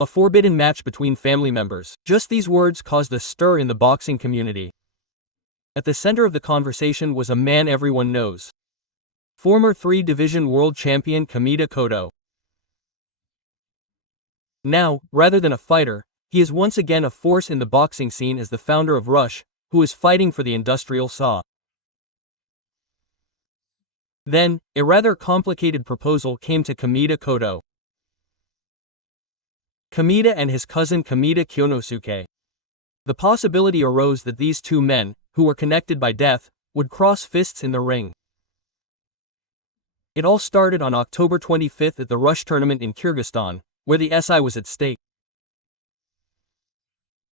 A forbidden match between family members. Just these words caused a stir in the boxing community. At the center of the conversation was a man everyone knows. Former 3-division world champion Kameda Koto. Now, rather than a fighter, he is once again a force in the boxing scene as the founder of Rush, who is fighting for the industrial saw. Then, a rather complicated proposal came to Kameda Koto. Kameda and his cousin Kameda Kyonosuke. The possibility arose that these two men, who were connected by death, would cross fists in the ring. It all started on October 25 at the Rush tournament in Kyrgyzstan, where the SI was at stake.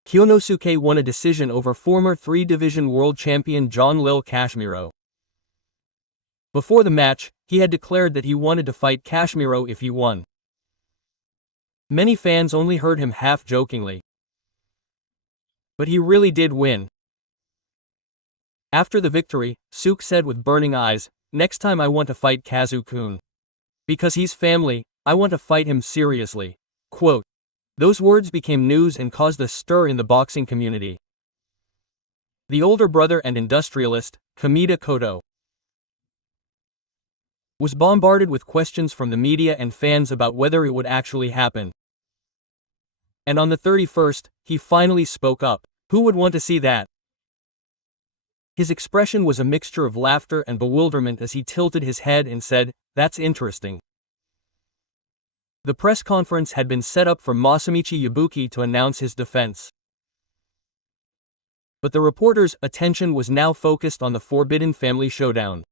Kyonosuke won a decision over former 3-division world champion John Lil Kashmiro. Before the match, he had declared that he wanted to fight Kashmiro if he won. Many fans only heard him half-jokingly. But he really did win. After the victory, Suk said with burning eyes, "Next time I want to fight Kazu-kun. Because he's family, I want to fight him seriously." Quote. Those words became news and caused a stir in the boxing community. The older brother and industrialist, Kameda Koto, was bombarded with questions from the media and fans about whether it would actually happen. And on the 31st, he finally spoke up. Who would want to see that? His expression was a mixture of laughter and bewilderment as he tilted his head and said, "That's interesting." The press conference had been set up for Masamichi Yabuki to announce his defense. But the reporters' attention was now focused on the forbidden family showdown.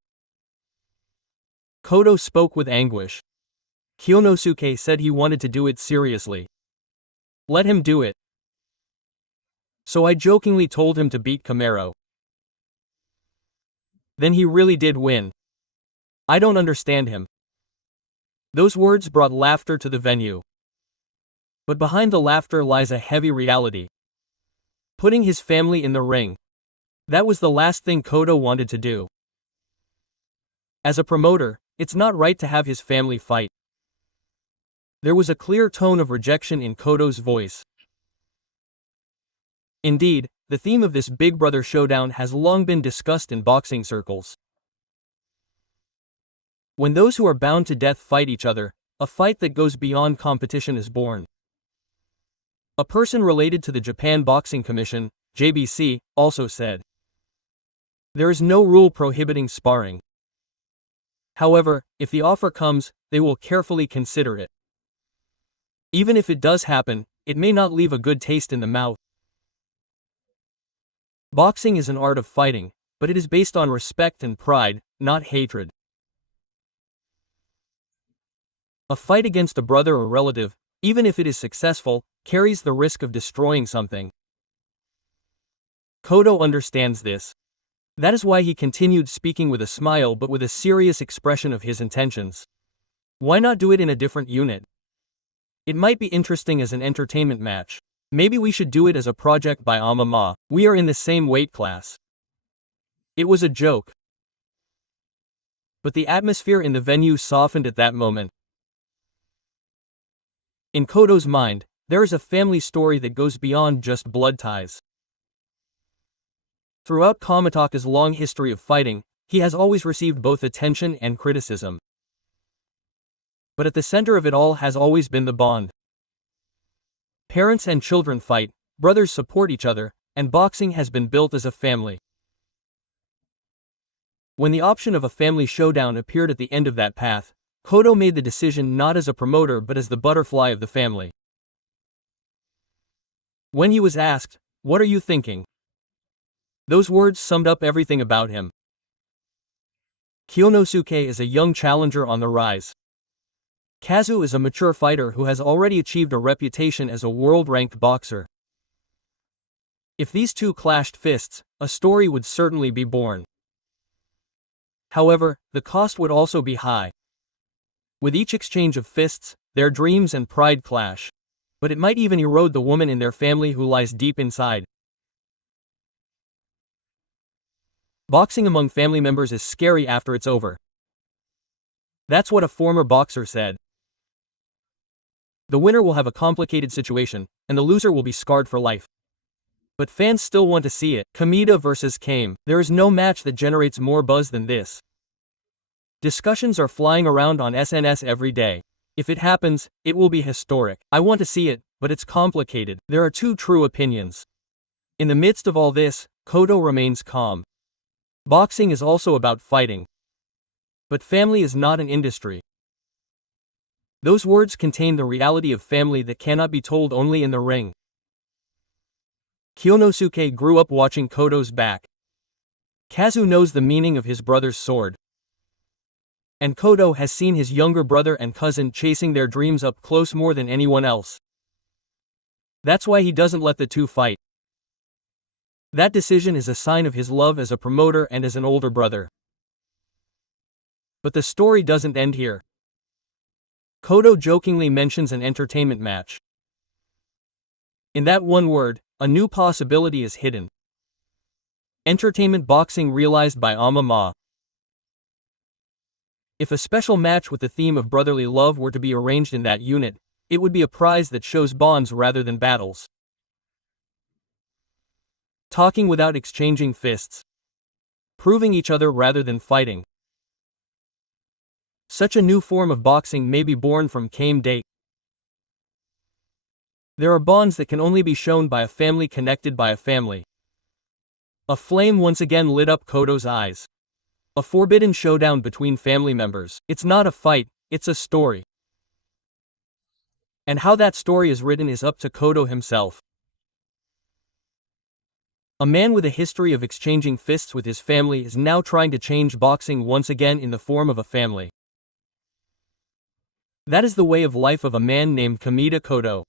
Koto spoke with anguish. Kyonosuke said he wanted to do it seriously. Let him do it. So I jokingly told him to beat Camaro. Then he really did win. I don't understand him. Those words brought laughter to the venue. But behind the laughter lies a heavy reality. Putting his family in the ring. That was the last thing Koto wanted to do. As a promoter, it's not right to have his family fight. There was a clear tone of rejection in Koto's voice. Indeed, the theme of this Big Brother showdown has long been discussed in boxing circles. When those who are bound to death fight each other, a fight that goes beyond competition is born. A person related to the Japan Boxing Commission, JBC, also said, "There is no rule prohibiting sparring. However, if the offer comes, they will carefully consider it. Even if it does happen, it may not leave a good taste in the mouth." Boxing is an art of fighting, but it is based on respect and pride, not hatred. A fight against a brother or relative, even if it is successful, carries the risk of destroying something. Koto understands this. That is why he continued speaking with a smile but with a serious expression of his intentions. Why not do it in a different unit? It might be interesting as an entertainment match. Maybe we should do it as a project by Amama. We are in the same weight class. It was a joke. But the atmosphere in the venue softened at that moment. In Koto's mind, there is a family story that goes beyond just blood ties. Throughout Kamitaka's long history of fighting, he has always received both attention and criticism. But at the center of it all has always been the bond. Parents and children fight, brothers support each other, and boxing has been built as a family. When the option of a family showdown appeared at the end of that path, Koto made the decision not as a promoter but as the butterfly of the family. When he was asked, "What are you thinking?" those words summed up everything about him. Kyonosuke is a young challenger on the rise. Kazu is a mature fighter who has already achieved a reputation as a world-ranked boxer. If these two clashed fists, a story would certainly be born. However, the cost would also be high. With each exchange of fists, their dreams and pride clash. But it might even erode the woman in their family who lies deep inside. Boxing among family members is scary after it's over. That's what a former boxer said. The winner will have a complicated situation, and the loser will be scarred for life. But fans still want to see it. Kameda vs Kame. There is no match that generates more buzz than this. Discussions are flying around on SNS every day. If it happens, it will be historic. I want to see it, but it's complicated. There are two true opinions. In the midst of all this, Kodo remains calm. Boxing is also about fighting. But family is not an industry. Those words contain the reality of family that cannot be told only in the ring. Kyonosuke grew up watching Kodo's back. Kazu knows the meaning of his brother's sword. And Kodo has seen his younger brother and cousin chasing their dreams up close more than anyone else. That's why he doesn't let the two fight. That decision is a sign of his love as a promoter and as an older brother. But the story doesn't end here. Kodo jokingly mentions an entertainment match. In that one word, a new possibility is hidden. Entertainment boxing realized by Ama. If a special match with the theme of brotherly love were to be arranged in that unit, it would be a prize that shows bonds rather than battles. Talking without exchanging fists. Proving each other rather than fighting. Such a new form of boxing may be born from Kame Date. There are bonds that can only be shown by a family connected by a family. A flame once again lit up Kodo's eyes. A forbidden showdown between family members. It's not a fight, it's a story. And how that story is written is up to Kodo himself. A man with a history of exchanging fists with his family is now trying to change boxing once again in the form of a family. That is the way of life of a man named Kameda Kodo.